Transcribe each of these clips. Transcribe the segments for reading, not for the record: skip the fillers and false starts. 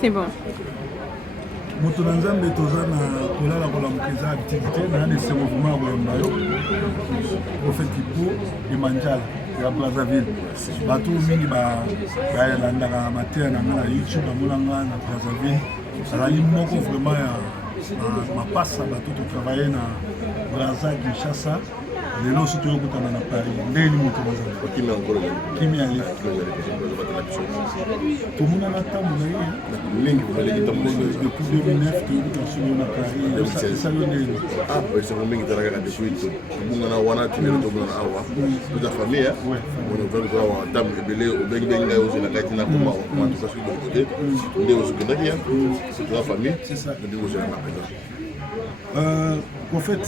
C'est bon. moto na nzambe toza na kolala kolamukiza activité na ne mouvement koyemba yo prophète Kipo Emanjala ya Brazzaville bato mingi balandaka mateya na nga na YouTube bamona nga na Brazzaville azali moko vraiment ya mapasa bato totravaille na Brazza Kinshasa lelo oso toyokutana na Paris ndeni moto bazali kimi ali tomonana ntambo na ye depuis 2009 toyokutana soki na Paris esali ndeni esoko mingi tala kaka depuis tobungana wana tilelo tobungana awa toza famille onovaaa ntambo ebele obengibengi ngai ozela kai tina koma matuka soki bokote nde ozokendaki ya toza famille ndenge ozela na mpenza en fait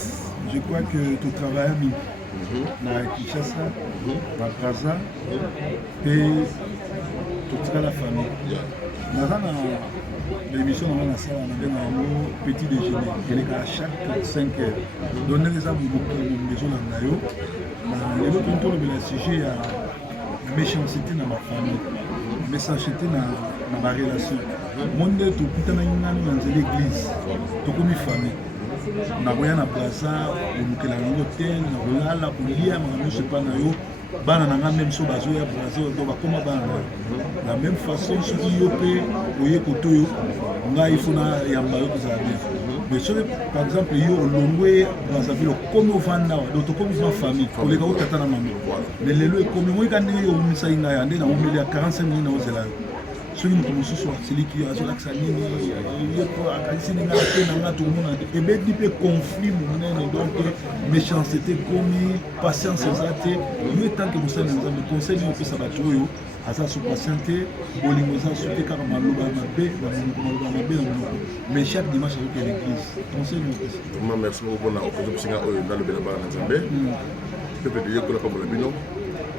je crois que tu travailles bien na Kinshasa, na Brazza et toute la famille. Dans l'émission on a ça on a petit déjeuner il est à chaque 5 heures. Donner les amis beaucoup maison na yo. Na les autres tour le sujet à méchanceté dans ma famille. Méchanceté dans ma relation. Monde tout pitana ngani dans l'église. To comme famille. nakoya na Brazza olukela yango te nakolala kolia makambo sepa na yo bana na nga meme so bazoya Brazza to bakoma bana na yo la même façon soki yo mpe oye koto yo ngai ifo na yamba yo kozala bien mais soki par exemple yo olongwe Brazzaville okomi ovanda awa donc tokomi va famille koleka otata na mama mais lelo ekomi moyika ndenge yo omisai ngai ande na omeli ya 45 minutes na ozela yo soki moto mosusu asiliki azolakisa nini akanisi ninga te nanga tomona ebedi mpe conflit monene donc méchanceté komi patience eza te yo etanke mosali na nzambe conseil nini opesa bato oyo aza so patient te bolingo eza so te kaka maloba mabe na monoko maloba mabe na monoko mais chaque dimanche azoki à l'église conseil nini opesa merci beaucoup mpona okazo bisinga oyo nalobela bana na nzambe pepe de yekola pambola bino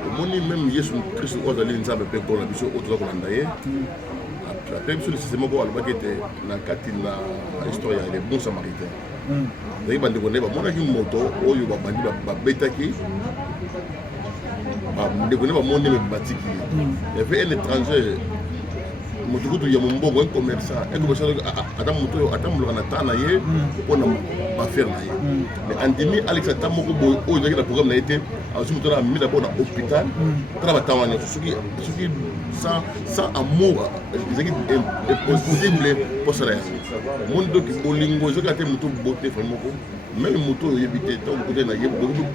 omoni même yesu kristo oyo azali nzambe mpe kola biso oyo toza kolanda ye apres biso lisese moko alobaki ete na kati na histoire ya les bons samaritains ezalaki bandeko naye bamonaki moto oyo babandi babetaki bandeko naye bamoni me batiki ye yavait un étranger moto kutu ya mombongo un commerçant ata moto oyo ata moloka na ta na ye mpona bafere na ye mais andimi alex ata moko boye oyo ezalaki na programme na ye te azwi moto na mise mpona hôpital tala batawa nyonso soki sans amour ezalaki impossible mposala ya omoni donc bolingo ezalaki ate moto bote fami moko même moto oyo oyebi te ntango kote na ye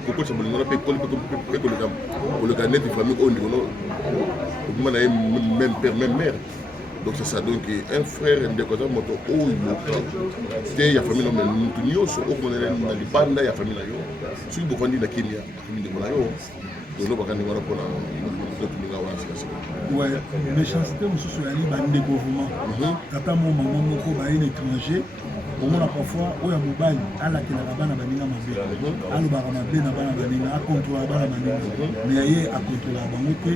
kokolisa bolingo na mpe koleka neti famille oyo ndikono okuma na ye même père même mère. Donc c'est ça, donc un frère ndeko za moto oyo te ya famille no mutu nyonso okomona na libanda ya famille na yo soki bofandi na kimia famille ndeko na yo tolo bakandi wana mpona totulinga wana sikasika ouais méchanceté mosusu yali bandécouvrement tata mo mama moko baye na étranger omona parfois oyo mobali alakelaka bana baninga mabe alobaka mabe na bana baninga akontrolaka bana baninga mais ye akontrolaka bango te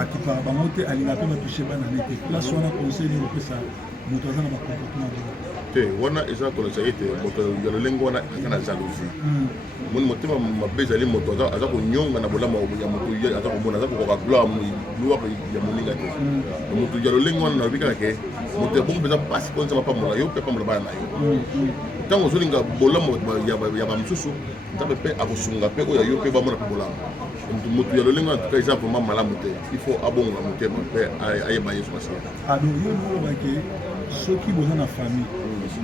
akipaka bango te alingaka mpe batushe bana ne te place wana conseil nini opesa moto aza na bacomportement te wana eza kolakisa ete moto ya lolenge wana aza na jalousie moni motema mabe ezali moto aza konyonga na bolama ya moto aza komona aza kokoka gloire ya moninga te moto ya lolenge wana nalobi kaka ke moto ya bongo mpenza mpasi mpo nzambe apambola yo mpe apambola bana na yo ntango ozolinga bolama ya bamosusu nzambe mpe akosunga mpe oyo yo mpe bamona mpe bolama moto ya lolenge wana tuka eza vraiment malamu te il faut abongola motema mpe ayeba yesu masika alors yo nolobake soki boza na famille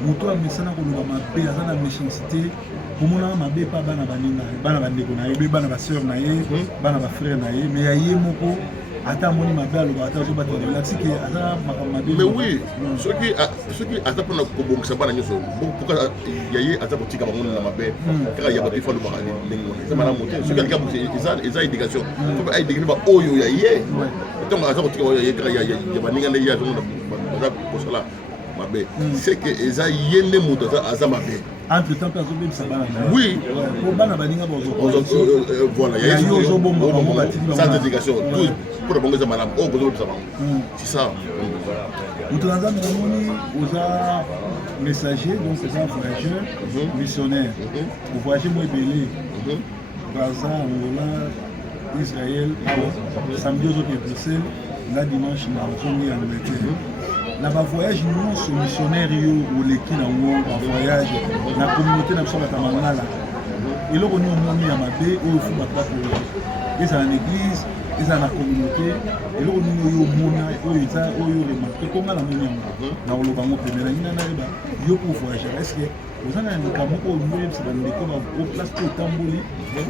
moto amesana koloba mabe aza na méchanceté komona mabe pa bana baninga bana bandeko na ye be bana basœur na ye bana bafrère na ye mais ya ye moko ata moni mabe aloba ata azobatela relaxike aza makambo mabe mais oui soki aza mpona kobongisa bana nyonso pourquoi ya ye aza kotika bango na mabe kaka ya bato ifa alobaka ndenge wana eza malamu te soki alika eza éducation fo aéduke baoyo ya ye ntango aza kotika oyo ya ye kaka ya baninga nde ye azongo aza kosala mabe c'est que eza ye nde moto aza mabe entre temps pe azobebisa bana oui po bana baninga voilà ya yo ozobomba bango batiki sans éducation tout pour bango eza malamu oyo kozobebisa bango c'est ça moto na nzambe namoni oza messager donc eza voyageur missionnaire ovoyage mo ebele Brazza Angola Israël awa samedi ozoke Bruxelles nga dimanche na ozongi ya Angleterre na voyage nyonso missionnaire yo oleki nango voyage na communauté na biso bata mangala eloko ni omoni ya mabe oyo fu bato bakoya ezala na église ezala na communauté eloko nini oyo omona oyo eza oyo remarke konga na moni yango na koloba ngo pene na ngina nayeba yo po voyage est-ce que oza na likambo moko olingi oyebisa bandeko place to otamboli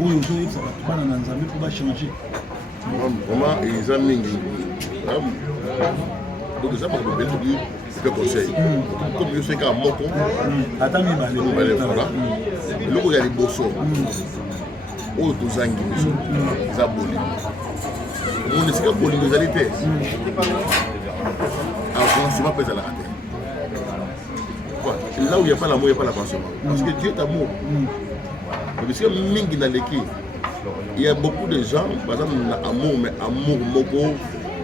oyo ozoyebisa bato bana na nzambe mpo bachange vraiment eza mingi donc eza makambo ebele toki pe conseil comme yo seka moko ata mibale voilà eloko ya liboso oyo tozangi biso eza bolingo omoni esika bolingo ezali te avancement mpe ezalaka te là où il n'y a pas l'amour, il n'y a pas l'avancement. Parce que Dieu est amour. Parce que mingi dans l'équipe, il y a beaucoup de gens, par exemple, amour, mais amour, mogo,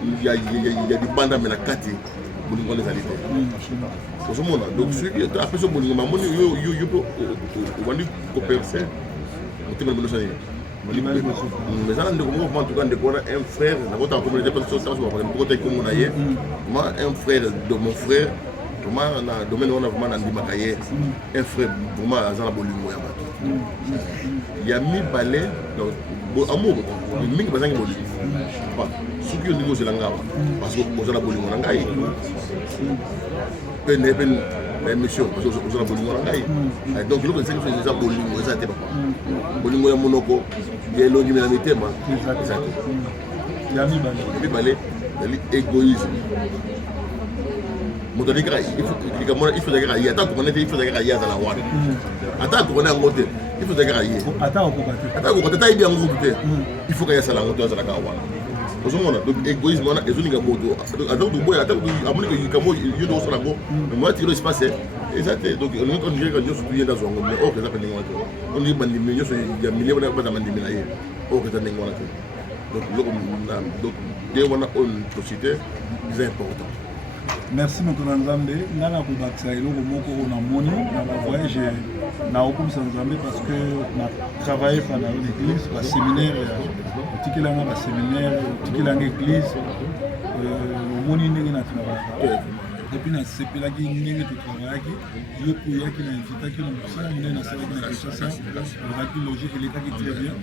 il y a des bandes mais la kati, pour nous les alliés. Pour ce monde, donc celui qui est après ce bolingo, il faut compenser. Mais ça, nous en tout cas un frère, dans votre communauté, parce que ça, moi, un frère de mon frère. Vraiment dans le domaine où on a vraiment un frère vraiment dans la bolingo ya bato il y a mis balai donc amour mingi bazangi bolingo ce qui est niveau c'est l'anga parce que vous la bolingo na ngai peine la mission parce que vous la bolingo na ngai donc le conseil c'est déjà bolingo ça te papa bolingo ya monoko ya longi na mitema exact ya mi balai l'égoïsme il faut que il attends qu'on il faut que il y a dans la voie attends qu'on a ngote il faut que attends qu'on bien ngote il faut que y a ça la ngote dans la kawa donc égoïsme on a ezoni ga moto attends du boy attends amoni que kamo you do ça la go moi tiro espace exact donc on dirait que Dieu surtout dans son mais oh que ça peut ngote on dit bandi millions il y a millions de bandi bandi milliers oh que ça ngote donc dès on a une société c'est important. Merci mon Nzambe ngana kobakisa eloko moko na moni na ba voyage na okumisa Nzambe parce que na travaillé pendant l'église ba séminaire tikilanga ba séminaire tikilanga église moni ndenge na travail depuis na sepelaki ndenge to travaillaki yo pour yaki na invitaki na musala ndenge na salaki na Kinshasa raki loger il était très bien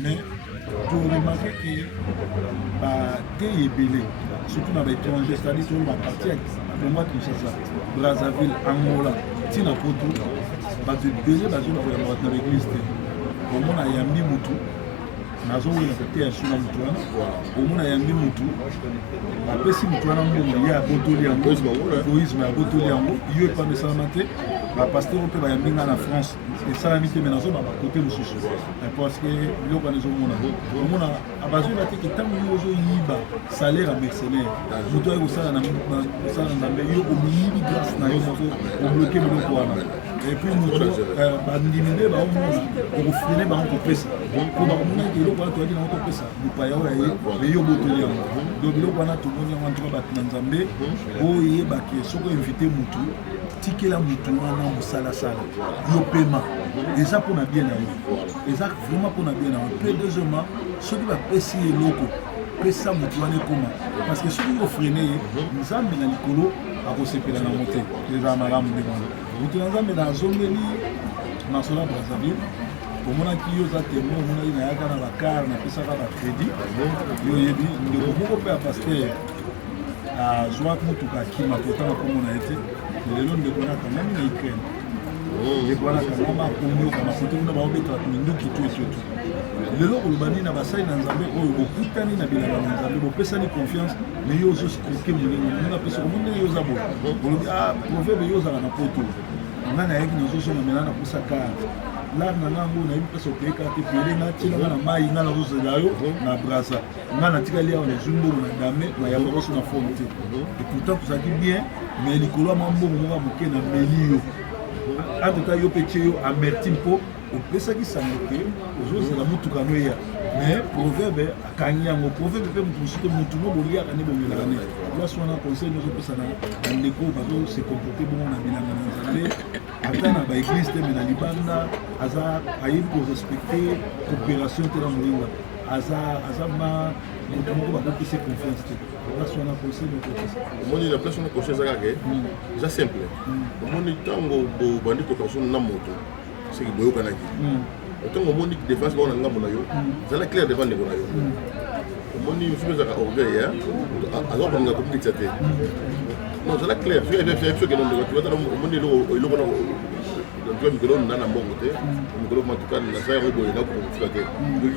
mais pour remarquer que des ébélés, surtout dans les étrangers, c'est-à-dire sur la partie à Kinshasa, Brazzaville, Angola, Tina Poto, des ébélés dans l'église. Au moins, il y a mis Moutou, nazo wena kote ya suna mutwana omona yambi mutu apesi mutwana mbongo ya botoli yango égoïsme ya botoli yango yo pas nécessairement te ba pasteur pe ba yambi na France et ça la mité menazo ba côté mususu parce que biloko na zomona omona abazo na te kitambo yo zo yiba salaire à mercenaire mutu ayo sala na sala na mbe yo omiyibi grâce na yo moko o bloquer biloko wana et puis mutu ba ndimine ba omona o freiner ba ko pesa ko ba omona ke biloko wana toyaki na topesa mopaya oyo aye me yo botoli yango donc biloko wana tomoni yango antuka bato na nzambe oyo eyebaki soki oinvite mutu tikela mutu wana mosalasala yo pema eza mpona bien na yo eza vraiment mpona bien na yo mpe deuxièmement soki bapesi eloko pesa mutu wana ekoma parce que soki ofrene ye nzambe na likolo akosepela nango te ezala malamu nde wana mutu na nzambe na azongeli nasola Brazzaville omonaki yo za témoin omonaki nayaka na bakar napesaka bacrédit yo oyebi ndeko moko mpe ya paster azwa motuka akima potanga komona ye te lelo ndeko wana akangami na Ukraine ndeko wana akangama akomioka kote kuna baobetaka minduki tu etutu lelo koloba nini na basali na nzambe oyo bokutani na bilanga na nzambe bopesani confiance me yo ozosikoke molenge mona pesa omoni ndenge yo oza boye olobi proverbe yo ozala na poto nga nayaki nazozonga mena naposaka lare na ngango nayebi mpesa okeyeka te pele natilanga na mai nga nazozela yo na brasa nga natikali awa nazwi mbongo na dame nayamba baso na forme te et pourtant tozalaki bien mais likolo ya mwa mbongo moko moke na meli yo antota yo mpe tie yo amertime mpo opesaki sango te ozozela motuka no eya mais proverbe akangi yango proverbe mpe motu mosusu te motu no boliaka nde bomelaka ne place wana conseil nyozopesa na ndeko bazose comporte bongo na bilanga na nzambe ata na baeglise te me na libanda aza ayebi korespecte coopération te na moninga aza ma motu moko bakopesa confiance te place wana conseil de côté omoni la place wana conseil ezaka ke eza simple omoni ntango bobandi coopération na moto soki boyokanaki ntango omoni défense bao na ngambo na yo ezala clair devant ndeko na yo omoni mosusu ezaka orgueil aza kolinga kopikisa te non ezala clair soki soki ndeko tuatala omoni eloko na tu mikolo na mbongo te mikolo matuka na sa yango boye na kofuta te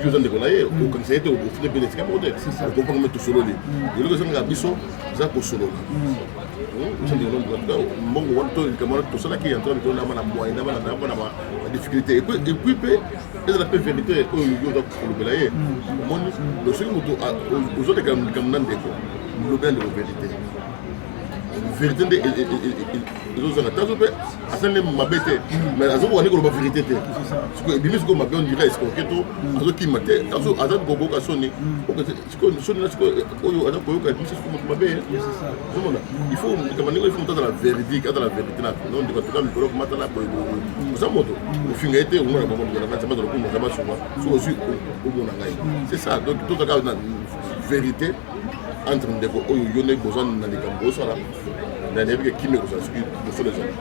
yoza ndeko na ye okanisa ye te okofute mpe nesika moko te okopanga me tosololi eloko ezanga biso eza kosolola mbongo wana to likambo wana tosalaki yanto mikolo na bana moyen na bana badifficulté epuis mpe ezala mpe vérité oyo yo oza kolobela ye omoni soki moto ozoleka likambo na ndeko lobela ndeko vérité vérité nde ezozanga tazo mpe asali mabe te mais azokokani koloba vérité te ebimi sikoyo mabe on dirait escorke to azokima te tazo aza kokoka soni soni na sikoyo oyo aza koyoka ebimisi siko moto mabe ozomona il faut likamba ndenge ifo moto azala véridique azala vérité na non ndeko tuka mikolo komatala boyeboye oza moto ofinga ye te omona bamonaa nzambe azala komona nzambe asuba soki ozwi omona ngai c'est ça donc tozaka na vérité entre ndeko oyo yo nde bozwa na likambo osala nayebi ke kimi kozala soki mosolo ezala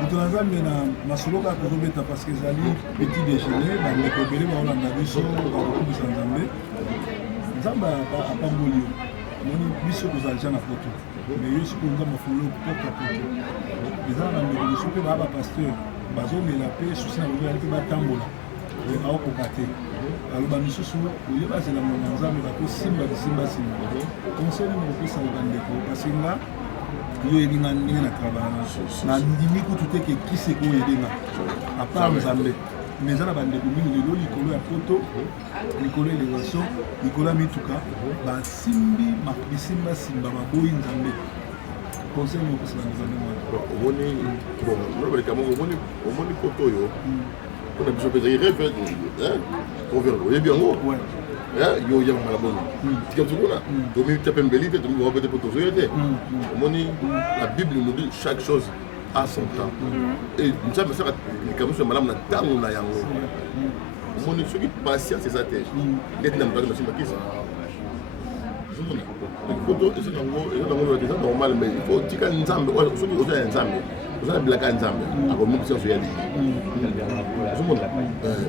moto na nzambe na masolo kaka kozobeta parce que ezali petit déjeuner bandeko ebele baolanda biso bakokumisa nzambe nzambe apamboli yo omoni biso kozala ja na poto mais yo sikoyo nzambe afungoli poto poto eza na bandeko biso mpe baa bapaster bazomela mpe susi na bango yali mpe batambola aokoka te aloba misusu oye bazelanga na nzambe bakosimba bisimbasimba conseil nini kopesaka bandeko parce nga yo elinga ndenge na travailla na ndimi kutu te ke kisi ekoyo elinga apart nzambe mais eza na bandeko mingi lelo likolo ya poto likolo ya elevation likolo ya mituka basimbi bisimbasimba baboyi nzambe conseil nini kopesaka nzambe mwana omoni nalobaleka moko omoni poto oyo mpona biso mpe ezali rêve overe oyebi yango yo oyaka malaboni tika biso kuna tomita mpe mbeli te tomibaa mpe te mpo tozoya te omoni la bible nous dit chaque chose à son temps et nzambe asaka likambo biso ya malamu na ntango na yango omoni soki patience eza te ndeti na moto ake masimba kisa ozomona poto eza nango eza normal mais il faut tika nzambe soki oza ya nzambe oza bilaka ya nzambe akomikisa ozo ya liki ozomona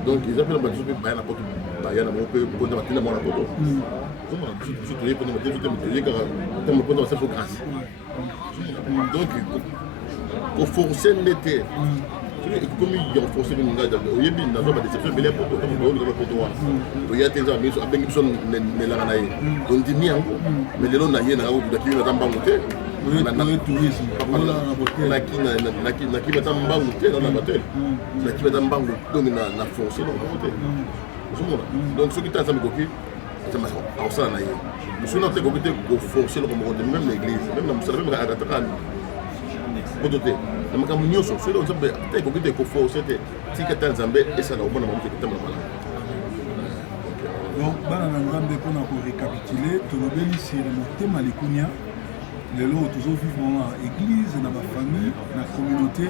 donc eza mpe na babiso mpe baya na poto baya na bango mpe mponza batinda mwana poto ozomona biso toye mpona mateso te toye kaka ntango mponza basalfo grâce donc koforce nde te ekomi ya koforce mpe ngai oyebi nazwa badeception ebele ya poto oolukaka poto wana toya te nzambe biso abengi biso nelanga na ye tondimi yango mais lelo na ye nakakokudaki naza mbango te nakibata mbangu te na batel nakibata mbangu donc na force nango te ozomona donc soki ta nzambe ekoki akosala na ye mosu na te ekoki te koforce eloko moko te même na église même na mosala même ataka poto te na makambo nyonso soki nzambe te ekoki te koforce te tika ta nzambe esala omona mamutu ekotambala malamu donc bana na nzambe mpona korécapitule tolobeli siri motema likunia lelo tozovivre na église na bafamille na communauté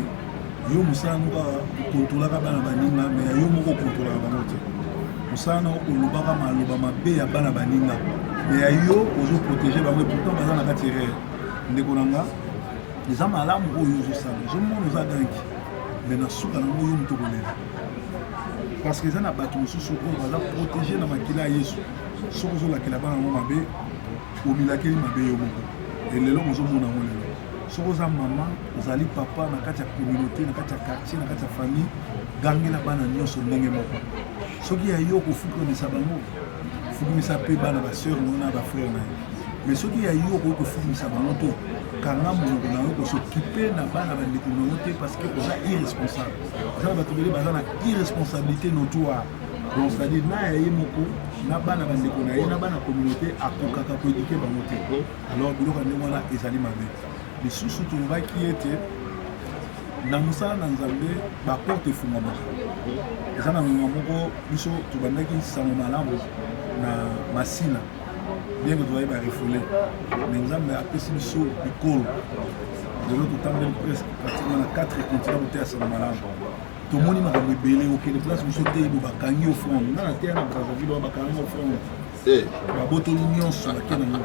yo mosala moko okontolaka bana baninga mais yo moko okontolaka bango te mosala na olobaka maloba mabe ya bana baninga mais ya yo ozoprotege bango pourtant baza na kati erreur ndeko na nga eza malamu oyo ozosala ozomona oza danki mais na suka nango yo moto kolela parce que eza na bato mosusu oyo baza protege na makila ya yesu soki ozolakela bana yango mabe omilakeli mabe yo moko elelo ozomona ngo lelo soki oza mama ozali papa na kati ya communauté na kati ya quartier na kati ya famille gangela bana nyonso ndenge moko soki ya yo kofukimisa bango fukimisa mpe bana baseur nango na bafrère na ye mais soki ya yo okoki kofukimisa bango to kanga monoko na yo kosokipe na bana bandeko nango te parce que oza irresponsable eza na bato bele baza na irresponsabilité notoire donc c'est-à-dire na ya ye moko na bana bandeko na ye na bana communauté akokaka koédike bango te alors biloko ndenge wana ezali mabe lisusu tolobaki ete na mosala na nzambe baporte efungwamaka eza na ngonga moko biso tobandaki sango malamu na masina bien que tozali barefule mais nzambe apesi biso bikolo lelo totambeli presque pratiquement na 4 continent koteya sango malamu tomoni makambo ebele okende place mosu teyebo bakangi ofrande nga na teya na brazzaville wa bakangi ofrande babotoli nyonso bake nango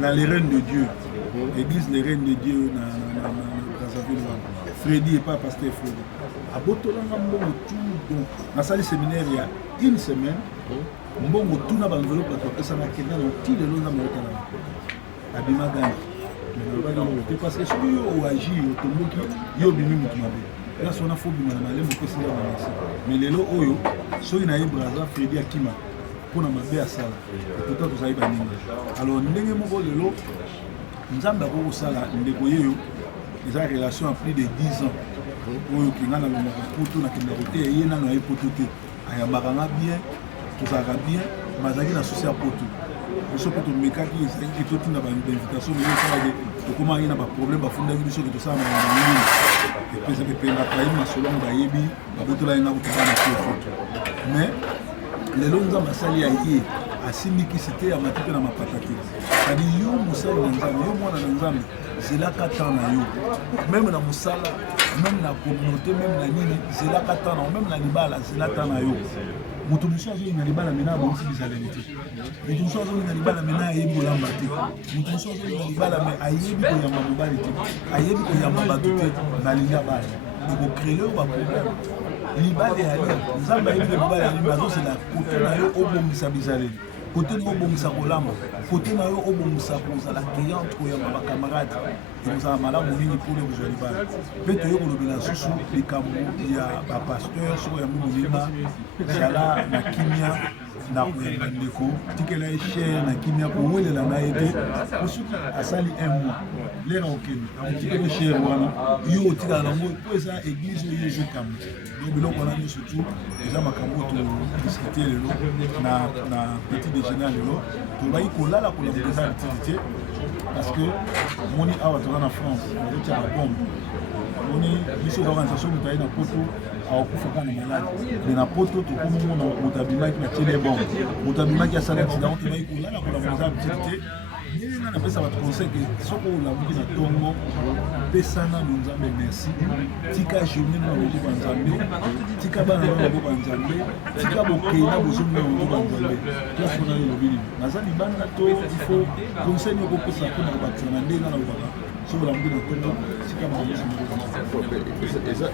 na les reines de Dieu. Église les reines de Dieu na Brazzaville. Freddy et pas pasteur Freddy. A botolanga mbongo tout donc na salle séminaire il y a une semaine. Mbongo tout na enveloppe pour ça na kenda na ti de longa motala. Abima gani. Parce que si on agit au yo bimi mutu mabe. Là son afo bima na malembo pesi na merci. Mais lelo oyo so ina Brazza Freddy akima pour na mabe asala. Pourtant tout ça iba nini. Alors ndenge moko lelo nzamba ko sala ndeko yeyo ils ont une relation à plus de 10 ans. Oyo kinga na lomaka poto na kenda kote ye na na epotote. Aya makanga bien, tout ça va bien, mazaki na souci à poto. Biso poto mekaki ezaki to tuna ba invitation mais ça de comment il na ba problème ba funda biso que tout ça na nini. Et puis c'est que na taï na solo ba yebi ba botola ina ko tana poto. Mais les longs ans basali ya yé asimbikisite ya matike na mapataki. Kadi yo musala na nzambe, yo mwana na nzambe, zelaka temps na yo. Même na musala, même na communauté, même na nini, zelaka temps na yo, même na libala, zelaka temps na yo. Mutu musu azo na libala mena ba musu bizalenti. Mutu musu azo na libala mena ayebi olamba te. Mutu musu azo na libala me ayebi ko yamba mobali te. Ayebi ko yamba batu te balinga bala. Ko créer ba problème. Libala ya ali, nzamba yebi libala ya libazo c'est la côté na yo obongisa bizalenti. Côté de Bobomisa Kolama, côté de Bobomisa Kozala, qui est entre mes camarades, et nous avons malade pour les Boujalibas. Peut-être que nous avons sous les Cameroun, il y a un pasteur, sur Yamoulina, Chala, Nakimia, Nakouyaneko, Tikela Cher, Nakimia, pour où il a été, pour ceux qui a sali un mois, les Raokemi, Tikela Cher, Yo, Tikala, pour ça, église, il y a Cameroun. Donc, on a mis surtout, les gens ont discuté na petit déjeuner lelo to bayi kolala ko la présence activité parce que moni awa to na France on tient la bombe moni biso organisation mutayi na poto awa kufuka na malade mais na poto to ko mona mutabima ki na tele bombe mutabima ki asala accident to bayi kolala ko la présence activité ni na pesa ba conseil que soko la muki na tongo pesa na nzambe merci tika journée na lobo banzambe tika bana na lobo banzambe tika bokena bozombe na lobo banzambe place na yo bini nazali bana to il faut conseil ko pesa ko na ba tsana ndenga na lobo sur la muki na tongo tika ba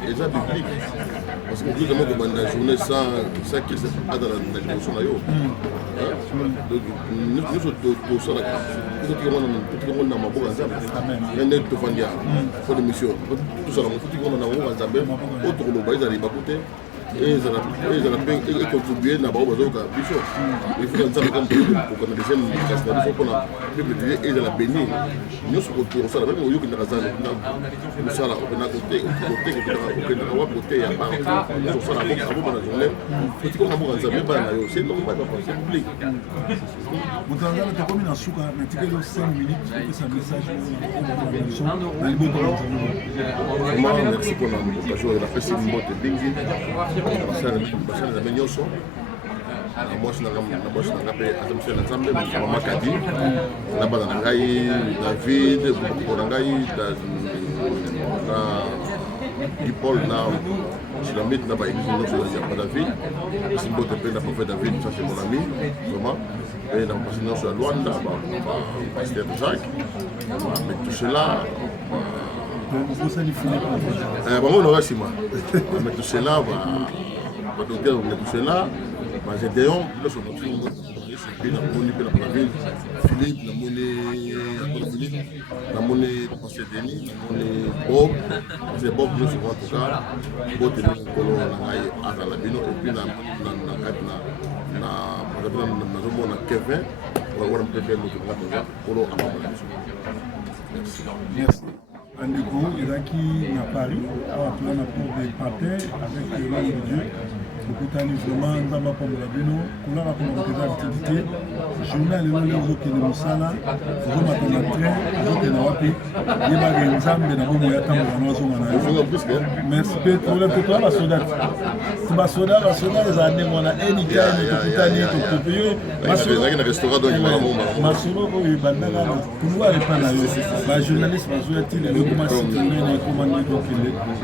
eza biblique parce que plus de monde la journée ça qui c'est pas dans la dimension na yo donc nous tout ça tout le monde na maboka nzambe nende to fandia pour l'émission tout ça tout le monde na maboka nzambe autre lo ba ezali bakote et contribuer na bao bazoka biso il faut nzambe comme pour qu'on deuxième classe na biso pour na bible de et la bénir nous ce que ça la même yo kinda kazana na sala na côté que wa côté ya ba nous ça la boka na journée petit comme maboka nzambe ba na yo c'est normal pas c'est public Mutangala te komi na suka na tikelo 5 minutes pour que ça message na liboko na nzambe. Merci pour l'occasion de la fête Mbote Bingi. Basana na menyoso. Na mwasi na ngape atamse na nzambe mama Kadi. Na bana na ngai David, ko na ngai na Paul na Chilamit na ba église na David. C'est Mbote pe na prophète David, ça c'est mon ami vraiment. Et dans le passé de Luanda, pasteur Jacques, mais tout cela. On aura six mois. Mais tout cela, docteur, mais tout cela, j'ai des hommes, là, sur notre film, la ville, Philippe, la monnaie, conseil Denis, la monnaie Bob, c'est Bob, nous sommes en tout cas, Bob, nous sommes à la Bino, et puis na Kevin, on va préférer notre merci. Andeko, il a qui à Paris, à plan pour des patins avec l'homme de Dieu. Beaucoup vraiment dans ma pomme la bino, qu'on a pour des activités. Journal et les autres qui nous salent, vous m'attendez en train, vous êtes dans la paix. Il y a des gens qui n'ont pas de temps. Merci Pedro, le Pedro, la soda. Tu vas soda, les années, on a un nickel, tout à l'heure, tout payé. Ma soda, il y a un restaurant dans le ma soda, il y a un banana, pour nous, elle est pas là. Ma journaliste, ma soda,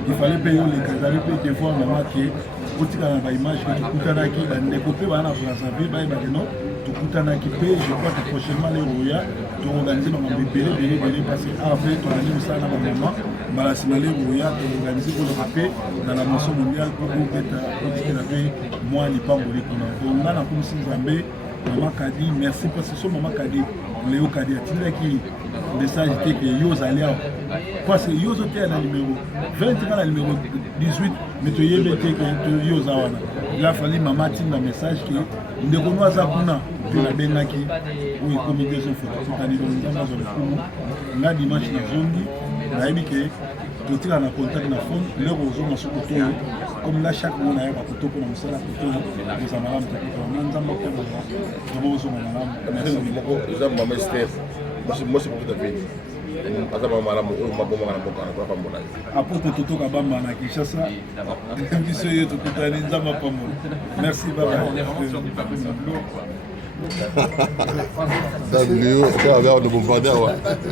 il fallait payer les casales, payer des fois, on a marqué. Kotika na ba image que tukutanaki ba ndeko pe bana Brazzaville ba non tokutanaki mpe je crois que prochainement les roya toorganize makambo ebele parce que awa mpe tozali mosala na bamama mbala nsima les roya toorganize koleka mpe na la motion mondiale mpo kobeta kotikela mpe mwa lipamboli kuna nga nakomisi nzambe Maman Kadi, merci parce que son Maman Kadi, Léo Kadi a tiré qui message que yo allez parce que yo était à numéro 20 à numéro 18 mais tu y es que yo zawana. Il a fallu Maman Tim un message qui ne connaît pas kuna tu la benaki oui comité de photo Kadi dans dans le na dimanche na zondi na ebike to tira na contact na phone le rozo na sokoto comme là chaque mois na ya koto pour na sala koto les amalam to nzamba ko na bozo na malam merci beaucoup nzamba master moi c'est pour tout à fait azaba malam o maboma na boka na kwa mbona apoto totoka bamba na Kinshasa biso yetu kutani nzamba pamoja merci baba Salut, on va avoir de bons vendeurs.